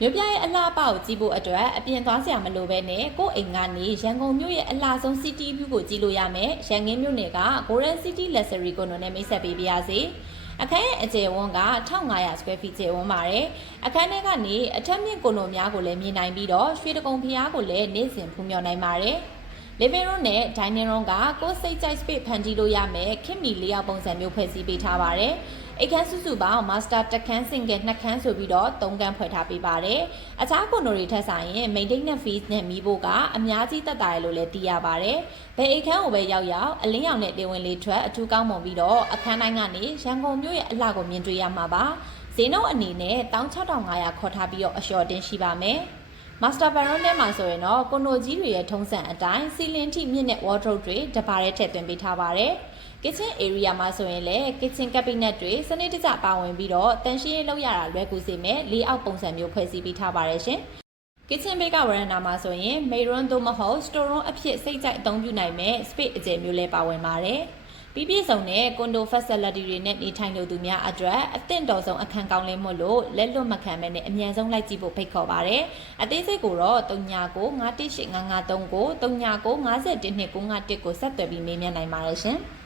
မြို့ပြရဲ့အလှပကိုကြည့်ဖို့အတွက်အပြင်သွားစရာမလိုဘဲနဲ့ကိုယ့်အိမ်ကနေရန်ကုန်မြို့ရဲ့အလှဆုံး City View ကိုကြည့်လို့ရမယ်။ရန်ကင်းမြို့နယ်က Golden City Luxury ကိုနိုနဲ့မိတ်ဆက်ပေးပါရစေ။အခန်းရဲ့အကျယ်ဝန်းက1500 square feet ကျယ်ဝန်းပါတယ်။အခန်းထဲကနေအထက်မြင့်ကိုနိုများကိုလည်းမြင်နိုင်ပြီးတော့ရွှေတကုံဖျားကိုလည်းနေ့စဉ်ဖူးမြော်နိုင်ပါတယ်။ Living room နဲ့ dining room ကကိုယ်စိတ်ကြိုက် space ဖန်တီးလို့ရမယ်။ခင်မီလေးယောက်ပုံစံမျိုးဖွဲ့စည်းပေးထားပါတယ်။အိတ်ခန်းစုစုပေါင်း master တစ်ခန်း single 2ခန်းဆိုပြီးတော့3ခန်းဖွဲ့ထားပေးပါတယ်။အခြားကွန်ဒိုတွေထက်ဆိုင်ရင် maintenance fees နဲ့မိဖို့ကအများကြီးသက်သာရလို့လည်းသိရပါတယ်။ဘယ်အိတ်ခန်းကိုပဲရောက်ရောက်အလင်းရောင်နဲ့လေဝင်လေးထွက်အထူးကောင်းမွန်ပြီးတော့အခန်းတိုင်းကနေရန်ကုန်မြို့ရဲ့အလှကိုမြင်တွေ့ရမှာပါ။ဈေးနှုန်းအနေနဲ့16500ခေါ်ထားပြီးတော့အလျှော်တင်ရှိပါမယ်။ Master bedroom ထဲမှာဆိုရင်တော့ကွန်ဒိုကြီးတွေရဲ့ထုံးစံအတိုင်းစီလင်ထိမြင့်တဲ့ wardrobe တွေတပါးထဲထည့်သွင်းပေးထားပါတယ်။ kitchen area မှာဆိုရင်လည်း kitchen cabinet တွေစနစ်တကျပါဝင်ပြီးတော့တန်ရှင်းရေးလုပ်ရတာလွယ်ကူစေမယ်။လေးအောက်ပုံစံမျိုးဖွဲ့စည်းပေးထားပါတယ်ရှင်။ kitchen ဘေးကဝရန်တာမှာဆိုရင် main room သို့မဟုတ် store room အဖြစ်စိတ်ကြိုက်အသုံးပြုနိုင်မဲ့ space အကျယ်မျိုးလည်းပါဝင်ပါတယ်။ပြည့်စုံတဲ့ကွန်ဒို facility တွေနဲ့နေထိုင်လို့သူများအတွက်အသင့်တော်ဆုံးအခန်းကောင်းလေးမို့လို့လက်လွတ်မခံမဲနဲ့အမြန်ဆုံးလိုက်ကြည့်ဖို့ဖိတ်ခေါ်ပါတယ်။အသေးစိတ်ကိုတော့399518553939512951ကိုဆက်သွယ်ပြီးမေးမြန်းနိုင်ပါတယ်ရှင်။